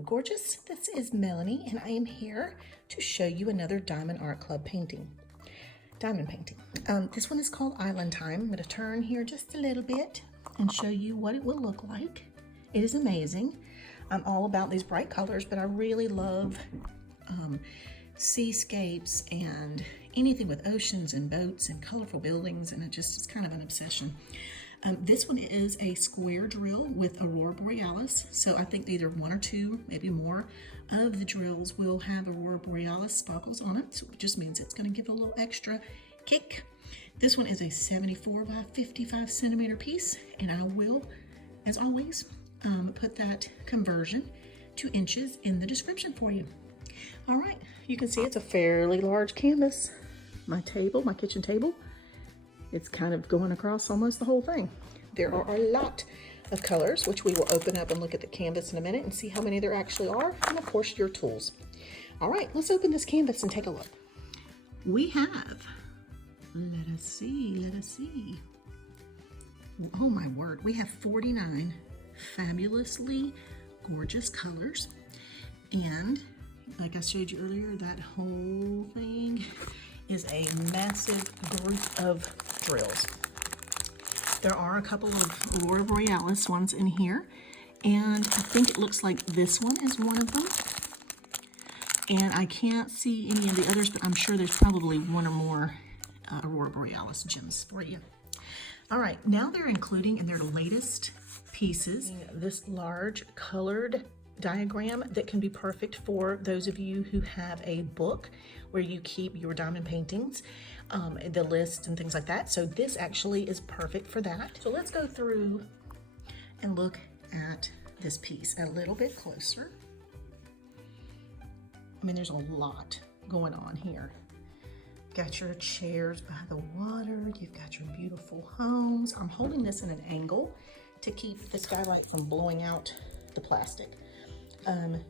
gorgeous. This is Melanie and I am here to show you another Diamond Art Club painting. Diamond painting. This one is called Island Time. I'm going to turn here just a little bit and show you what it will look like. It is amazing. I'm all about these bright colors, but I really love seascapes and anything with oceans and boats and colorful buildings, and it's kind of an obsession. This one is a square drill with aurora borealis, so I think either one or two, maybe more, of the drills will have aurora borealis sparkles on it, so it just means it's going to give it a little extra kick. This one is a 74 by 55 centimeter piece, and I will, as always, put that conversion to inches in the description for you. All right, you can see it's a fairly large canvas. My table, my kitchen table, it's kind of going across almost the whole thing. There are a lot of colors, which we will open up and look at the canvas in a minute and see how many there actually are, and of course your tools. All right, let's open this canvas and take a look. We have, let us see. Oh my word, we have 49 fabulously gorgeous colors, and like I showed you earlier, that whole thing is a massive group of drills. There are a couple of aurora borealis ones in here, and I think it looks like this one is one of them. And I can't see any of the others, but I'm sure there's probably one or more aurora borealis gems for you. All right, now they're including in their latest pieces this large colored diagram that can be perfect for those of you who have a book where you keep your diamond paintings, the list and things like that. So this actually is perfect for that. So let's go through and look at this piece a little bit closer. I mean, there's a lot going on here. Got your chairs by the water, you've got your beautiful homes. I'm holding this in an angle to keep the skylight from blowing out the plastic.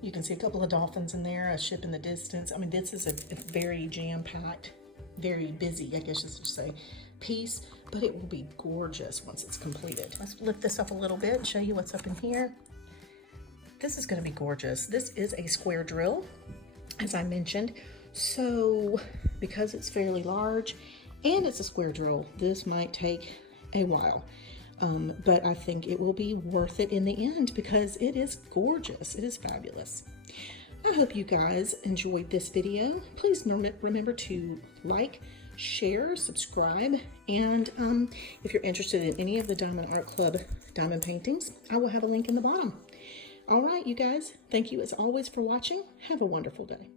You can see a couple of dolphins in there, a ship in the distance. I mean, this is a very jam-packed, very busy, I guess you should say, piece, but it will be gorgeous once it's completed. Let's lift this up a little bit and show you what's up in here. This is going to be gorgeous. This is a square drill, as I mentioned. So because it's fairly large and it's a square drill, this might take a while. But I think it will be worth it in the end because it is gorgeous. It is fabulous. I hope you guys enjoyed this video. Please remember to like, share, subscribe, and if you're interested in any of the Diamond Art Club diamond paintings, I will have a link in the bottom. All right, you guys, thank you as always for watching. Have a wonderful day.